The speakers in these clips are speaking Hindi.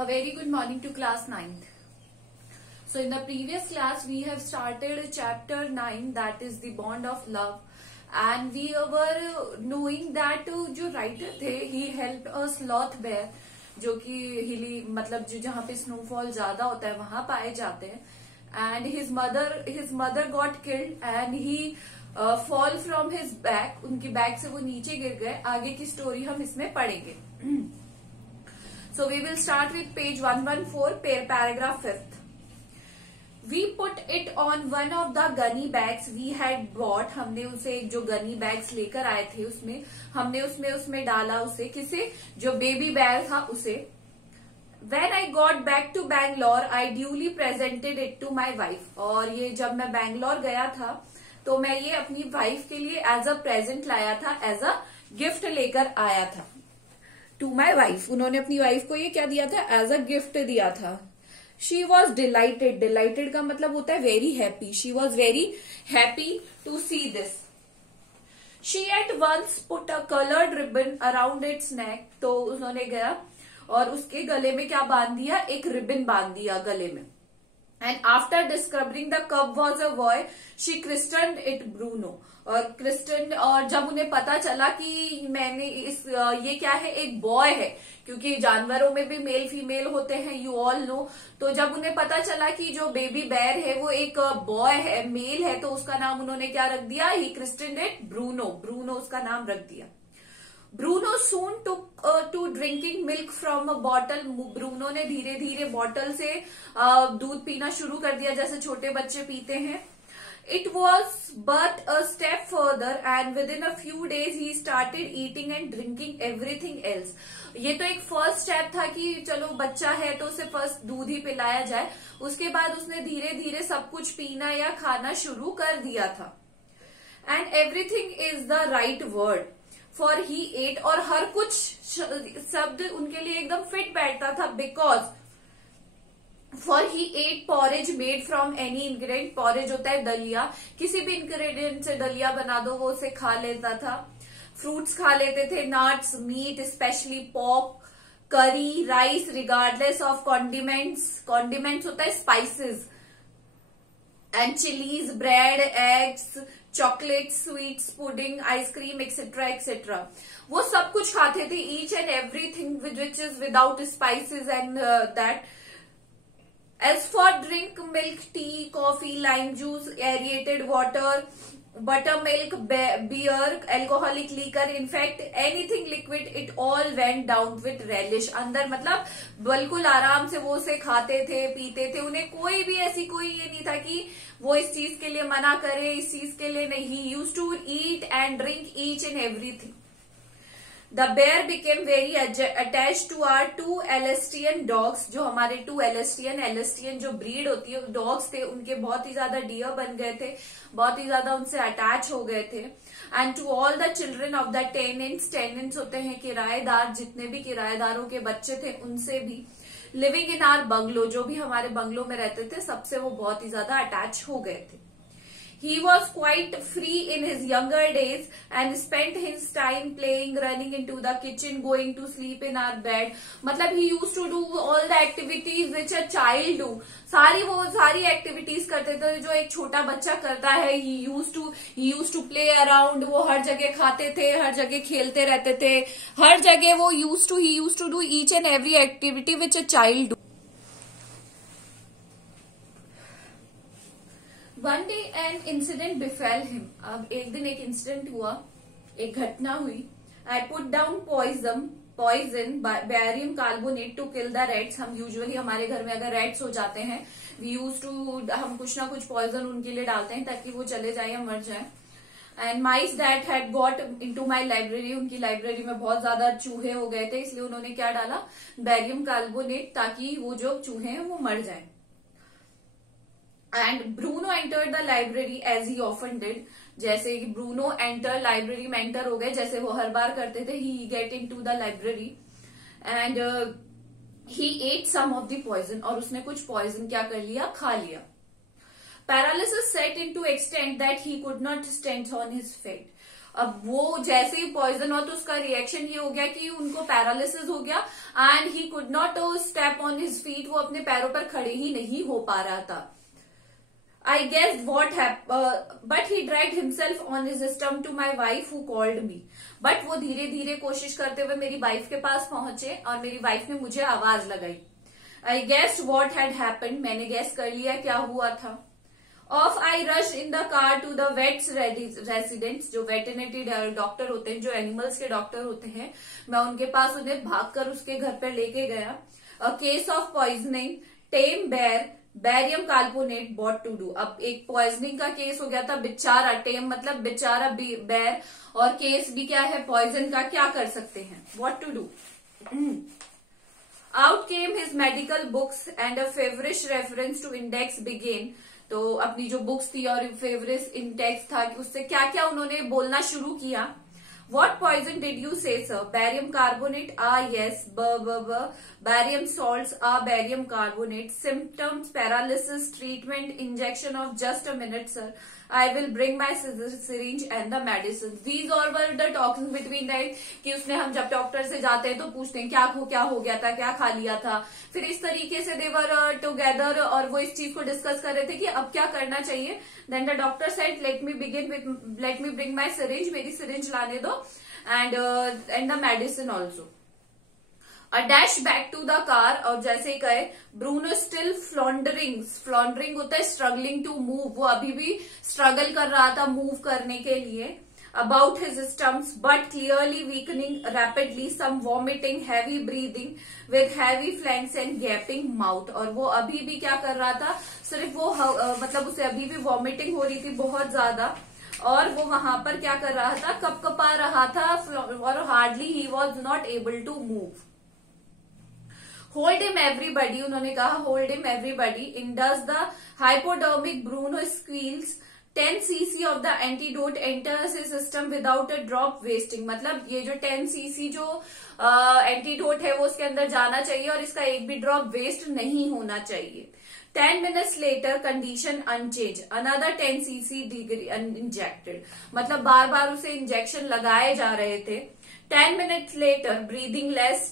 A very good morning to class 9th. So in the previous class we have started chapter 9, that is the bond of love, and we were knowing that जो writer थे he helped a sloth bear जो कि हिली मतलब जो जहाँ पे स्नोफॉल ज्यादा होता है वहां पाए जाते हैं, and his mother got killed and he fall from his back, उनकी बैक से वो नीचे गिर गए. आगे की स्टोरी हम इसमें पढ़ेंगे. So we will start with page 114, paragraph 5th. We put it on one of the gunny bags we had bought. हमने उसे एक जो गनी बैग्स लेकर आए थे उसमें हमने उसमें डाला उसे किसे जो बेबी बैग था उसे. When I got back to Bangalore, I duly presented it to my wife. और ये जब मैं बैंगलोर गया था तो मैं ये अपनी वाइफ के लिए एज अ प्रेजेंट लाया था, एज अ गिफ्ट लेकर आया था. टू माई वाइफ, उन्होंने अपनी वाइफ को ये क्या दिया था, एज अ गिफ्ट दिया था. She was dilated. डिलाइटेड का मतलब होता है very happy. She was very happy to see this. She at once put a coloured ribbon around its neck. तो उन्होंने गया और उसके गले में क्या बांध दिया, एक रिबन बांध दिया गले में. And after discovering the cub was a boy she christened it Bruno. और जब उन्हें पता चला कि मैंने ये क्या है, एक बॉय है, क्योंकि जानवरों में भी मेल फीमेल होते हैं, यू ऑल नो. तो जब उन्हें पता चला कि जो बेबी बैर है वो एक बॉय है, मेल है, तो उसका नाम उन्होंने क्या रख दिया, he christened it Bruno. Bruno उसका नाम रख दिया. Bruno soon to drinking milk from a bottle. Bruno ने धीरे धीरे बॉटल से दूध पीना शुरू कर दिया जैसे छोटे बच्चे पीते हैं. It was but a step further and within a few days he started eating and drinking everything else. ये तो एक फर्स्ट स्टेप था कि चलो बच्चा है तो उसे फर्स्ट दूध ही पिलाया जाए. उसके बाद उसने धीरे धीरे सब कुछ पीना या खाना शुरू कर दिया था. And everything is the right word for he ate. और हर कुछ शब्द उनके लिए एकदम फिट बैठता था. Because for he ate porridge made from any ingredient. Porridge होता है दलिया, किसी भी इंग्रेडिएंट से दलिया बना दो वो उसे खा लेता था. फ्रूट्स खा लेते थे, नट्स, मीट, स्पेशली पॉर्क, करी, rice, regardless of condiments. Condiments होता है spices. And chillies, bread, eggs, chocolate, sweets, pudding, ice cream, etcetera etcetera. वो सब कुछ खाते थे. Each and everything which is without spices and that. As for drink, milk, tea, coffee, lime juice, aerated water, buttermilk, beer, alcoholic liquor, in fact anything liquid, it all went down with relish. अंदर मतलब बिल्कुल आराम से वो उसे खाते थे, पीते थे. उन्हें कोई भी ऐसी कोई ये नहीं था कि वो इस चीज के लिए मना करे, इस चीज के लिए नहीं. He used to eat and drink each and everything. The bear became very attached to our two Alsatian dogs. जो हमारे two Alsatian जो ब्रीड होती है डॉग्स थे, उनके बहुत ही ज्यादा डियर बन गए थे, बहुत ही ज्यादा उनसे अटैच हो गए थे. And to all the children of the tenants होते हैं किराएदार, जितने भी किराएदारों के बच्चे थे उनसे भी. लिविंग इन आवर बंगलो, जो भी हमारे बंगलो में रहते थे, सबसे वो बहुत ही ज्यादा अटैच हो गए थे. He was quite free in his younger days and spent his time playing, running into the kitchen, going to sleep in our bed. मतलब he used to do all the activities which a child do. सारी एक्टिविटीज करते थे जो एक छोटा बच्चा करता है. He used to play around. वो हर जगह खाते थे, हर जगह खेलते रहते थे, हर जगह वो he used to do each and every activity which a child do. One day an incident befell him. अब एक दिन एक इंसिडेंट हुआ, एक घटना हुई. I put down poison barium carbonate to kill the rats. हम यूजुअली हमारे घर में अगर रैट्स हो जाते हैं, हम कुछ ना कुछ पॉइजन उनके लिए डालते हैं ताकि वो चले जाए या मर जाए. And mice that had got into my library. उनकी लाइब्रेरी में बहुत ज्यादा चूहे हो गए थे, इसलिए उन्होंने क्या डाला, बैरियम कार्बोनेट, ताकि वो जो चूहे हैं वो मर जाए. And Bruno entered the library as he often did. जैसे कि ब्रूनो एंटर, लाइब्रेरी में एंटर हो गए जैसे वो हर बार करते थे. He get into the library and he ate some of the poison. और उसने कुछ पॉइजन क्या कर लिया, खा लिया. Paralysis set in to extent that he could not stand on his feet. अब वो जैसे ही पॉइजन हुआ तो उसका रिएक्शन ये हो गया कि उनको पैरालिसिस हो गया and he could not step on his feet, वो अपने पैरों पर खड़े ही नहीं हो पा रहा था. I guessed what happened, but he dragged himself on his stump to my wife who called me. But वो धीरे धीरे कोशिश करते हुए मेरी वाइफ के पास पहुंचे और मेरी वाइफ ने मुझे आवाज लगाई. I guessed what had happened. मैंने गैस कर लिया क्या हुआ था. Off I rushed in the car to the vet's residence. जो वेटरनरी डॉक्टर होते हैं, जो एनिमल्स के डॉक्टर होते हैं, मैं उनके पास उन्हें भागकर उसके घर पर लेके गया. A case of poisoning, tame bear, barium carbonate, what to do. अब एक पॉइजनिंग का केस हो गया था, बेचारा, टेम मतलब बेचारा बैर, और केस भी क्या है, पॉइजन का. क्या कर सकते हैं, what to do. Out came his medical books and a feverish reference to index begin. तो अपनी जो बुक्स थी और फेवरेट इंडेक्स था कि उससे क्या क्या उन्होंने बोलना शुरू किया. What poison did you say, sir? Barium carbonate? Ah, yes. Barium salts? Ah, barium carbonate. Symptoms: paralysis. Treatment: injection of just a minute, sir. I will bring my syringe and the medicine. These all were the talking between them. कि उसने, हम जब डॉक्टर से जाते हैं तो पूछते हैं क्या हो गया था, क्या खा लिया था. फिर इस तरीके से they were together और वो इस चीज को डिस्कस कर रहे थे कि अब क्या करना चाहिए. Then the doctor said, let me bring my syringe. मेरी syringe लाने दो and the medicine also. A dash back to the car. और जैसे ही कहे, ब्रूनो स्टिल फ्लॉन्डरिंग होता है स्ट्रगलिंग टू मूव. वो अभी भी स्ट्रगल कर रहा था मूव करने के लिए. About his stumps but clearly weakening rapidly, some vomiting, heavy breathing with heavy flanks and gaping mouth. और वो अभी भी क्या कर रहा था, सिर्फ वो मतलब उसे अभी भी वॉमिटिंग हो रही थी बहुत ज्यादा, और वो वहां पर क्या कर रहा था, कपकपा रहा था, और hardly he was not able to move. Hold him everybody. उन्होंने कहा hold him everybody. In goes the hypodermic, Bruno squeals. 10 cc of the antidote enters his system without a drop wasting. मतलब ये जो 10 cc जो एंटीडोट है वो उसके अंदर जाना चाहिए और इसका एक भी ड्रॉप वेस्ट नहीं होना चाहिए. 10 minutes later condition unchanged. Another 10 cc injected. मतलब बार बार उसे इंजेक्शन लगाए जा रहे थे. 10 minutes later breathing less,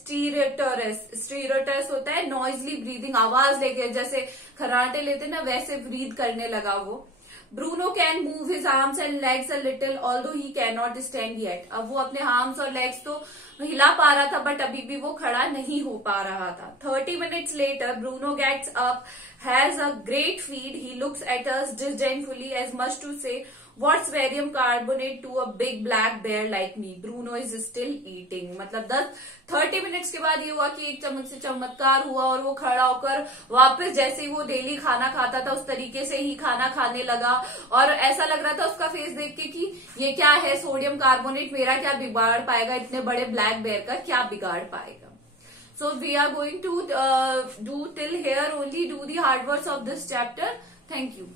stertorous होता है noisily breathing, आवाज लेके जैसे खराटे लेते ना वैसे ब्रीथ करने लगा वो. Bruno can move his arms and legs a little although he cannot stand yet. अब वो अपने आर्म्स और लेग्स तो हिला पा रहा था बट अभी भी वो खड़ा नहीं हो पा रहा था. 30 minutes later Bruno gets up, has a great feed. He looks at us disdainfully as much to say, what's barium carbonate to a big black bear like me? Bruno is still eating. मतलब 30 मिनट्स के बाद ये हुआ कि एक चम्मच से चमत्कार हुआ और वो खड़ा होकर वापस जैसे ही वो डेली खाना खाता था उस तरीके से ही खाना खाने लगा. और ऐसा लग रहा था उसका फेस देख के कि ये क्या है, सोडियम कार्बोनेट मेरा क्या बिगाड़ पाएगा, इतने बड़े ब्लैक बेयर का क्या बिगाड़ पाएगा. So we are going to do till here only, do the hard works of this chapter. Thank you.